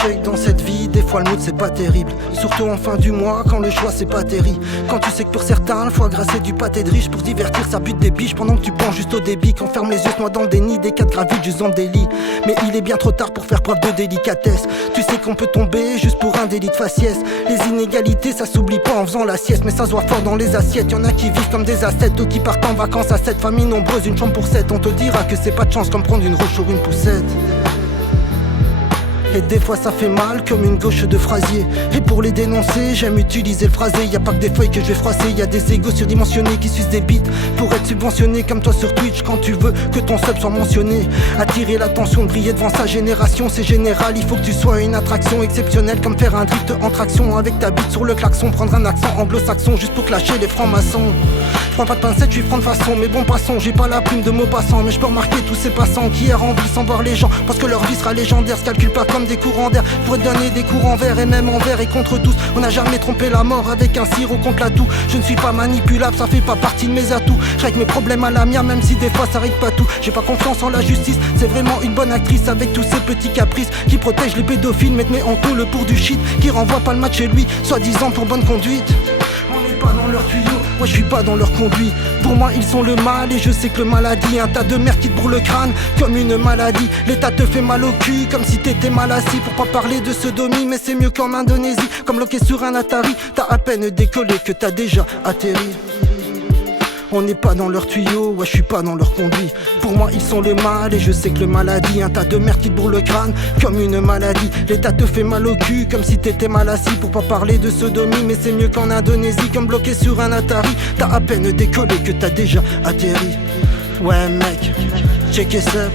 échecs dans cette vie, des fois le mood c'est pas terrible. Surtout en fin du mois quand le choix c'est pas terrible. Quand tu sais que pour certains le foie gras c'est du pâté de riche. Pour se divertir ça bute des biches pendant que tu penses juste au débit. Qu'on ferme les yeux, se noie dans le déni, des cas de gravité juste dans le délit. Mais il est bien trop tard pour faire preuve de délicatesse. Tu sais qu'on peut tomber juste pour un délit de faciès. Les inégalités ça s'oublie pas en faisant la sieste. Mais ça se voit fort dans les assiettes. Y'en a qui vivent comme des ascètes, d'autres qui partent en vacances à 7. Famille nombreuse, une chambre pour 7. On te dira que c'est pas de chance comme prendre une roche sur une poussette. Et des fois ça fait mal comme une gauche de phrasier. Et pour les dénoncer j'aime utiliser le phrasé. Y'a pas que des feuilles que je vais froisser. Y'a des égos surdimensionnés qui sucent des beats pour être subventionnés comme toi sur Twitch. Quand tu veux que ton sub soit mentionné, attirer l'attention, briller devant sa génération. C'est général, il faut que tu sois une attraction exceptionnelle. Comme faire un drift en traction avec ta bite sur le klaxon. Prendre un accent anglo-saxon juste pour clasher les francs-maçons. Je prends pas de pincette, je suis franc de façon. Mais bon passons, j'ai pas la plume de mots passants. Mais je peux remarquer tous ces passants qui errent en ville sans voir les gens. Parce que leur vie sera légendaire, se calcule pas comme des courants d'air. Pour te donner des cours envers et même envers et contre tous. On n'a jamais trompé la mort avec un sirop contre la toux. Je ne suis pas manipulable, ça fait pas partie de mes atouts. Je règle mes problèmes à la mienne même si des fois ça règle pas tout. J'ai pas confiance en la justice, c'est vraiment une bonne actrice. Avec tous ces petits caprices qui protègent les pédophiles. Mais en tout le pour du shit, qui renvoie pas le match chez lui, soi-disant pour bonne conduite. On n'est pas dans leur tuyau, moi je suis pas dans leur conduit. Pour moi ils sont le mal et je sais que le maladie. Un tas de merde qui te bourre le crâne comme une maladie. L'état te fait mal au cul comme si t'étais mal assis. Pour pas parler de sodomie mais c'est mieux qu'en Indonésie. Comme loqué sur un Atari, t'as à peine décollé que t'as déjà atterri. On n'est pas dans leur tuyau, ouais je suis pas dans leur conduit. Pour moi ils sont le mal et je sais que le maladie. Un tas de merde qui te bourre le crâne comme une maladie. L'état te fait mal au cul comme si t'étais mal assis. Pour pas parler de sodomie mais c'est mieux qu'en Indonésie. Comme bloqué sur un Atari, t'as à peine décollé que t'as déjà atterri. Ouais mec, check it up.